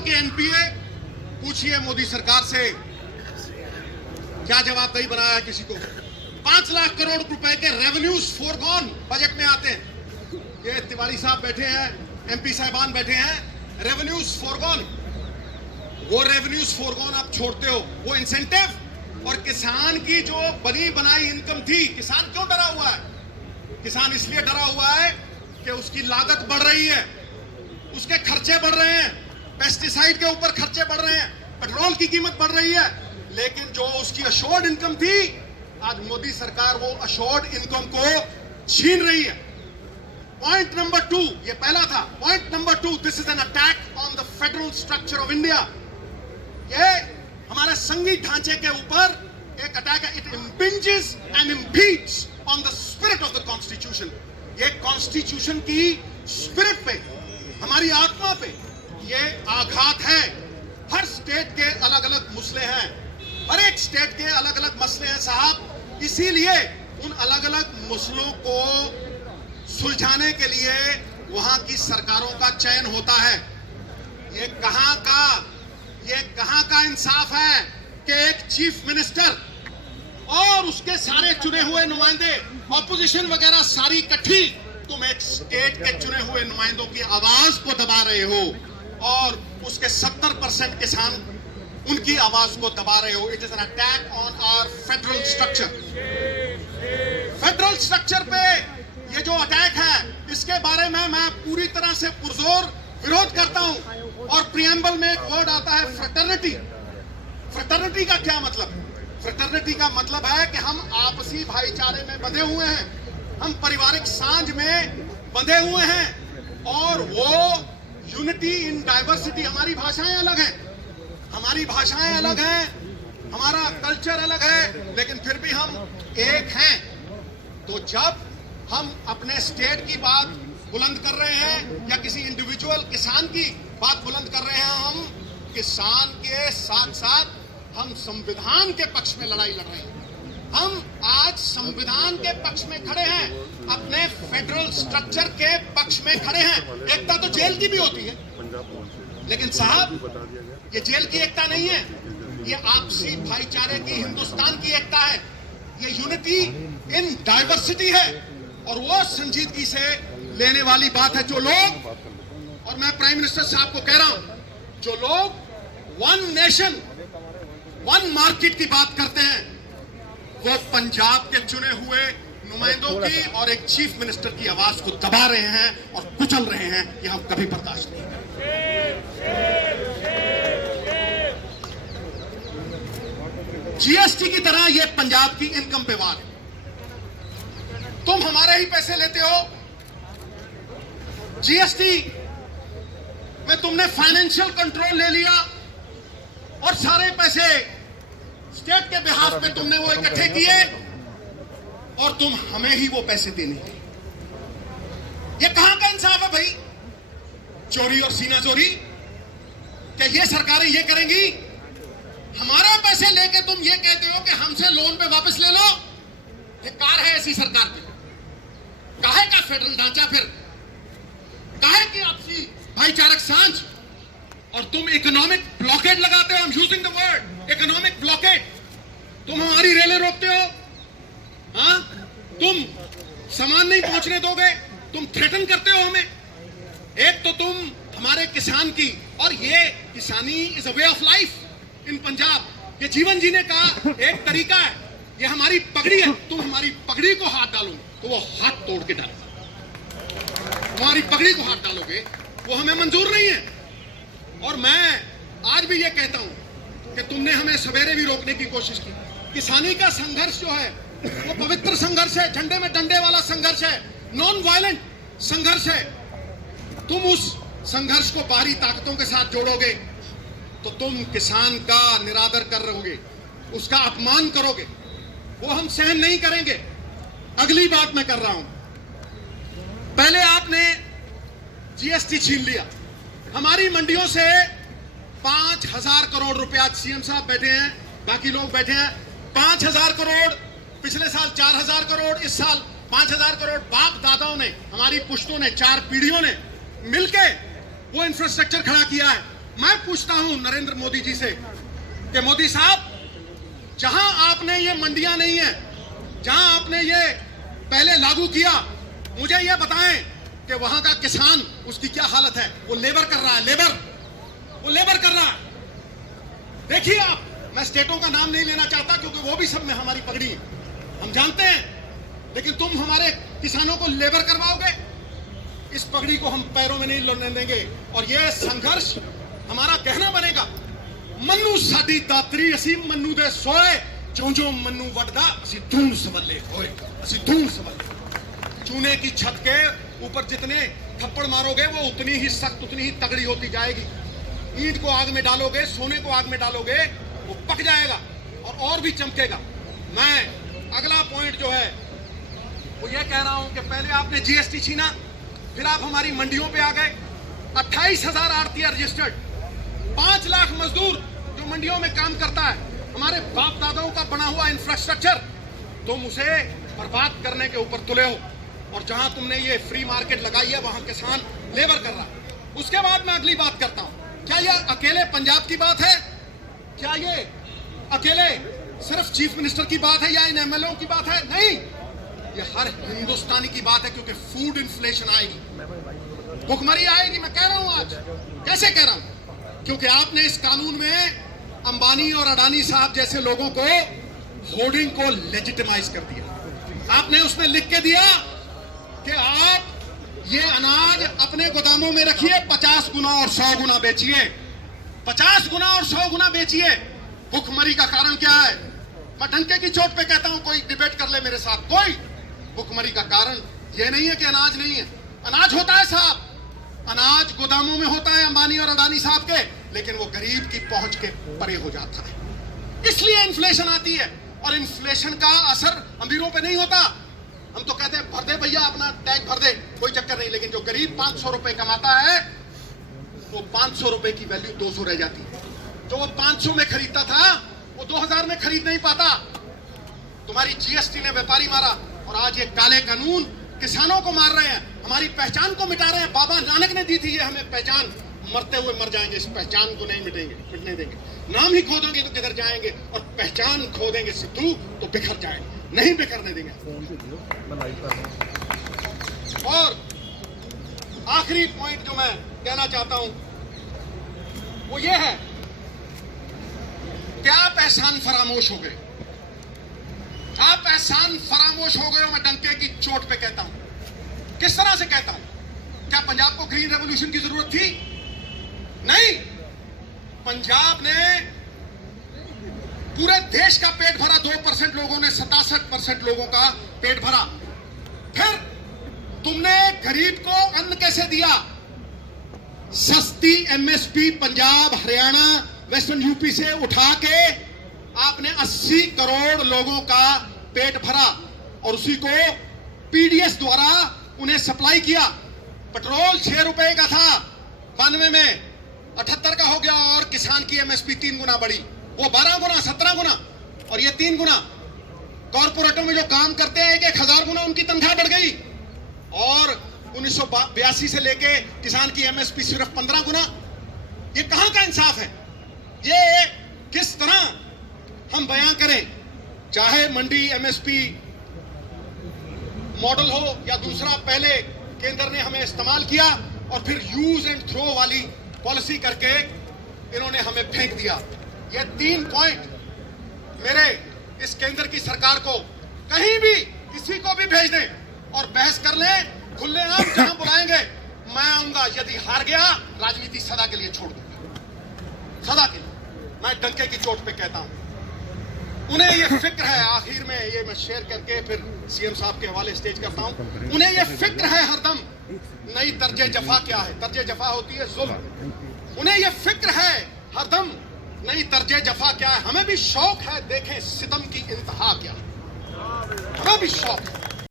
करोड़ के एनपीए, पूछिए मोदी सरकार से क्या जवाबदेही बनाया है किसी को। 5 लाख करोड़ रुपए के रेवेन्यूज फोरगॉन बजट में आते हैं। ये तिवारी साहब बैठे हैं, एमपी साहिबान बैठे हैं, रेवेन्यूज फोरगॉन। वो रेवेन्यूज फोरगॉन आप छोड़ते हो, वो इंसेंटिव। और किसान की जो बनी बनाई इनकम थी, किसान क्यों डरा हुआ है? किसान इसलिए डरा हुआ है कि उसकी लागत बढ़ रही है, उसके खर्चे बढ़ रहे हैं, पेस्टिसाइड के ऊपर खर्चे बढ़ रहे हैं, पेट्रोल की कीमत बढ़ रही है। लेकिन जो उसकी अशोर्ड इनकम थी, आज मोदी सरकार वो अशोर्ड इनकम को छीन रही है। पॉइंट नंबर 2, ये पहला था। Point number 2, this is an attack on the federal structure of India. ये हमारे संघीय ढांचे के ऊपर एक अटैक है। It impinges and impedes on the spirit of the constitution. ये कॉन्स्टिट्यूशन की स्पिरिट पे, हमारी आत्मा पे ये आघात है। हर स्टेट के अलग अलग मसले हैं, हर एक स्टेट के अलग अलग मसले हैं साहब। इसीलिए उन अलग अलग मसलों को सुलझाने के लिए वहां की सरकारों का चयन होता है। ये कहां का इंसाफ है कि एक चीफ मिनिस्टर और उसके सारे चुने हुए नुमाइंदे, ऑपोजिशन वगैरह सारी इकट्ठी, तुम एक स्टेट के चुने हुए नुमाइंदों की आवाज को दबा रहे हो और उसके 70% किसान उनकी आवाज को दबा रहे हो। It is an attack on our federal structure. Federal structure पे ये जो अटैक है, इसके बारे में मैं पूरी तरह से पुरजोर विरोध करता हूं। और प्रियम्बल में एक वर्ड आता है फ्रेटर्निटी। फ्रेटर्निटी का क्या मतलब? फ्रेटर्निटी का मतलब है कि हम आपसी भाईचारे में बंधे हुए हैं, हम पारिवारिक सांझ में बंधे हुए हैं। और वो यूनिटी इन डाइवर्सिटी, हमारी भाषाएं अलग हैं, हमारी भाषाएं अलग हैं, हमारा कल्चर अलग है, लेकिन फिर भी हम एक हैं। तो जब हम अपने स्टेट की बात बुलंद कर रहे हैं या किसी इंडिविजुअल किसान की बात बुलंद कर रहे हैं, हम किसान के साथ साथ हम संविधान के पक्ष में लड़ाई लड़ रहे हैं। हम आज संविधान के पक्ष में खड़े हैं, अपने फेडरल स्ट्रक्चर के पक्ष में खड़े हैं। एकता तो जेल की भी होती है, लेकिन साहब ये जेल की एकता नहीं है, ये आपसी भाईचारे की हिंदुस्तान की एकता है। ये यूनिटी इन डाइवर्सिटी है और वो संजीदगी से लेने वाली बात है। जो लोग, और मैं प्राइम मिनिस्टर साहब को कह रहा हूं, जो लोग वन नेशन वन मार्केट की बात करते हैं, वो पंजाब के चुने हुए नुमाइंदों की और एक चीफ मिनिस्टर की आवाज को दबा रहे हैं और कुचल रहे हैं। ये हम कभी बर्दाश्त नहीं करेंगे। जीएसटी की तरह ये पंजाब की इनकम पे वार है। तुम हमारे ही पैसे लेते हो। जीएसटी में तुमने फाइनेंशियल कंट्रोल ले लिया और सारे पैसे स्टेट के बिहाफ पे तुमने वो इकट्ठे किए और तुम हमें ही वो पैसे देने। ये कहां का इंसाफ है भाई? चोरी और सीना चोरी। क्या ये सरकारें ये करेंगी? हमारा पैसे लेके तुम ये कहते हो कि हमसे लोन पे वापस ले लो। ये कार है ऐसी सरकार की? काहे का फेडरल ढांचा? फिर काहे की आपसी भाईचारक सांझ? और तुम इकोनॉमिक ब्लॉकेड लगाते हो। I am using the word economic blockade. तुम हमारी रेलें रोकते हो, हाँ? तुम सामान नहीं पहुंचने दोगे, तुम थ्रेटन करते हो हमें। एक तो तुम हमारे किसान की, और ये किसानी is a way of life in Punjab, ये जीवन जीने का एक तरीका है, ये हमारी पगड़ी है। तुम हमारी पगड़ी को हाथ डालो तो वो हाथ तोड़ के डालो। हमारी पगड़ी को हाथ डालोगे वो हमें मंजूर नहीं है। और मैं आज भी ये कहता हूं कि तुमने हमें सवेरे भी रोकने की कोशिश की। किसानी का संघर्ष जो है वो पवित्र संघर्ष है, झंडे में डंडे वाला संघर्ष है, नॉन वायलेंट संघर्ष है। तुम उस संघर्ष को बाहरी ताकतों के साथ जोड़ोगे तो तुम किसान का निरादर कर रहोगे, उसका अपमान करोगे, वो हम सहन नहीं करेंगे। अगली बात मैं कर रहा हूं, पहले आपने जीएसटी छीन लिया हमारी मंडियों से। 5,000 करोड़ रुपया, सीएम साहब बैठे हैं, बाकी लोग बैठे हैं, 5,000 करोड़, पिछले साल 4,000 करोड़, इस साल 5,000 करोड़। बाप दादाओं ने, हमारी पुश्तों ने, 4 पीढ़ियों ने मिलके वो इंफ्रास्ट्रक्चर खड़ा किया है। मैं पूछता हूं नरेंद्र मोदी जी से कि मोदी साहब, जहां आपने ये मंडियां नहीं है, जहां आपने ये पहले लागू किया, मुझे ये बताएं कि वहां का किसान, उसकी क्या हालत है? वो लेबर कर रहा है, वो लेबर कर रहा है। देखिए आप, मैं स्टेटों का नाम नहीं लेना चाहता क्योंकि वो भी सब में हमारी पगड़ी है, हम जानते हैं, लेकिन तुम हमारे किसानों को लेबर करवाओगे, इस पगड़ी को हम पैरों में नहीं लड़ने देंगे। और यह संघर्ष हमारा कहना बनेगा, मन्नू साडी दातरी असी मन्नू दे सोए, जो जो मन्नू वटदा असी धून सवले होए, असी धून सवले। चूने की छत के ऊपर जितने थप्पड़ मारोगे वो उतनी ही सख्त, उतनी ही तगड़ी होती जाएगी। ईंट को आग में डालोगे, सोने को आग में डालोगे, वो पक जाएगा और भी चमकेगा। मैं अगला पॉइंट जो है वो ये कह रहा हूं कि पहले आपने जीएसटी छीना, फिर आप हमारी मंडियों पे आ गए। 28,000 आड़तिया रजिस्टर्ड, 5 लाख मजदूर जो मंडियों में काम करता है, हमारे बाप दादाओं का बना हुआ इंफ्रास्ट्रक्चर, तुम उसे बर्बाद करने के ऊपर तुले हो। और जहां तुमने ये फ्री मार्केट लगाई है वहां किसान लेबर कर रहा है। उसके बाद मैं अगली बात करता हूं, क्या यह अकेले पंजाब की बात है? क्या ये अकेले सिर्फ चीफ मिनिस्टर की बात है या इन एमएलओ की बात है? नहीं, ये हर हिंदुस्तानी की बात है, क्योंकि फूड इन्फ्लेशन आएगी, भुखमरी आएगी। मैं कह रहा हूं आज, कैसे कह रहा हूं? क्योंकि आपने इस कानून में अंबानी और अडानी साहब जैसे लोगों को होर्डिंग को लेजिटिमाइज कर दिया। आपने उसमें लिख के दिया कि आप ये अनाज अपने गोदामों में रखिए, 50 गुना और 100 गुना बेचिए, 50 गुना और 100 गुना बेचिए। भुखमरी का कारण क्या है? मैं डंके की चोट पे कहता हूं, कोई डिबेट कर ले मेरे साथ, कोई। भुखमरी का कारण यह नहीं है कि अनाज नहीं है, अनाज होता है साहब, अनाज गोदामों में होता है अंबानी और अडानी साहब के, लेकिन वो गरीब की पहुंच के परे हो जाता है, इसलिए इन्फ्लेशन आती है। और इन्फ्लेशन का असर अमीरों पे नहीं होता। हम तो कहते हैं भर दे भैया, अपना टैक्स भर दे, कोई चक्कर नहीं, लेकिन जो गरीब 500 रुपए कमाता है, वो 500 रुपए की वैल्यू 200 रह जाती है। जो वो 500 में खरीदता था वो 2000 में खरीद नहीं पाता। तुम्हारी जीएसटी ने व्यापारी मारा, और आज ये काले कानून किसानों को मार रहे हैं, हमारी पहचान को मिटा रहे हैं। बाबा नानक ने दी थी ये हमें पहचान, मरते हुए मर जाएंगे, इस पहचान को नहीं मिटने देंगे। नाम ही खो देंगे तो किधर जाएंगे, और पहचान खो देंगे सिद्धू तो बिखर जाएंगे, नहीं बिखरने देंगे। और आखिरी पॉइंट जो मैं कहना चाहता हूं वो ये है कि आप एहसान फरामोश हो गए, आप एहसान फरामोश हो गए हो। मैं डंके की चोट पे कहता हूं। किस तरह से कहता हूं? क्या पंजाब को ग्रीन रेवोल्यूशन की जरूरत थी? नहीं, पंजाब ने पूरे देश का पेट भरा, 2% लोगों ने 67% लोगों का पेट भरा। फिर तुमने गरीब को अन्न कैसे दिया? सस्ती MSP Punjab, Haryana, western UP से उठा के आपने 80 करोड़ लोगों का पेट भरा, और उसी को पीडीएस द्वारा उन्हें सप्लाई किया। पेट्रोल 6 रुपए का था 92 में, 78 का हो गया, और किसान की एमएसपी 3 गुना बढ़ी, वो 12 गुना, 17 गुना, और ये 3 गुना। कॉर्पोरेटों में जो काम करते हैं 1,000 गुना उनकी तनख्वाह बढ़ गई, और 1982 से लेके किसान की एमएसपी सिर्फ 15 गुना। ये कहां का इंसाफ है? ये किस तरह हम बयां करें? चाहे मंडी एमएसपी मॉडल हो या दूसरा, पहले केंद्र ने हमें इस्तेमाल किया और फिर यूज एंड थ्रो वाली पॉलिसी करके इन्होंने हमें फेंक दिया। ये 3 पॉइंट मेरे इस केंद्र की सरकार को कहीं भी किसी को भी भेज दें और बहस कर लें, खुलेआम जहां बुलाएंगे मैं आऊंगा। यदि हार गया, राजनीति सदा के लिए छोड़ दूंगा, सदा के लिए। मैं डंके की चोट पे कहता हूं। उन्हें ये फिक्र है, आखिर में ये मैं शेयर करके फिर सीएम साहब के हवाले स्टेज करता हूं। उन्हें ये फिक्र है हरदम, नई तर्जे जफा क्या है? तर्जे जफा होती है जुल्म। उन्हें ये फिक्र है हरदम, नई तर्जे जफा क्या है? हमें भी शौक है देखें सितम की इंतहा क्या है, हमें भी शौक है।